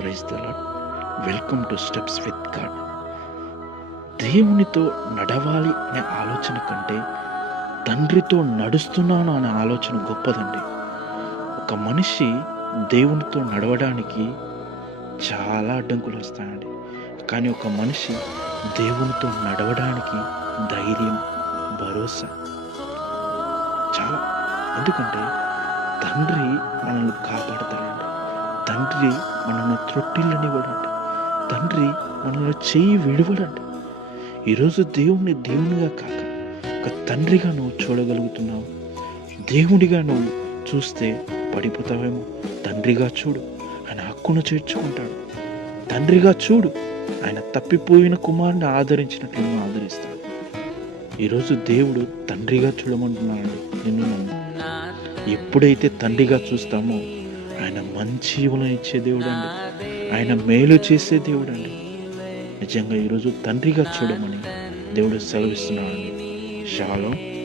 Praise the Lord. Welcome to Steps with God. దేవునితో నడవాలి అనే ఆలోచన కంటే తండ్రితో నడుస్తున్నాను అనే ఆలోచన గొప్పదండి. ఒక మనిషి దేవునితో నడవడానికి చాలా అడ్డంకులు వస్తాయండి. కానీ ఒక మనిషి దేవునితో నడవడానికి ధైర్యం, భరోసా చాలా. ఎందుకంటే తండ్రి మనల్ని కాపాడతాడండి. తండ్రి మనల్ని త్రొట్టిల్లనివ్వడండి. తండ్రి మనల్ని చెయ్యి విడవడండి. ఈరోజు దేవుణ్ణి దేవునిగా కాక ఒక తండ్రిగా నువ్వు చూడగలుగుతున్నావు. దేవుడిగా నువ్వు చూస్తే పడిపోతావేమో. తండ్రిగా చూడు, ఆయన హక్కును చేర్చుకుంటాడు. తండ్రిగా చూడు, ఆయన తప్పిపోయిన కుమారుని ఆదరించినట్లు నువ్వు ఆదరిస్తాడు. ఈరోజు దేవుడు తండ్రిగా చూడమంటున్నాడు నిన్ను నన్ను. ఎప్పుడైతే తండ్రిగా చూస్తామో ఆయన మంచి ఈవులను ఇచ్చే దేవుడు అండి. ఆయన మేలు చేసే దేవుడు అండి. నిజంగా ఈరోజు తండ్రిగా చూడమని దేవుడు సెలవిస్తున్నాడండి. షాలోమ్.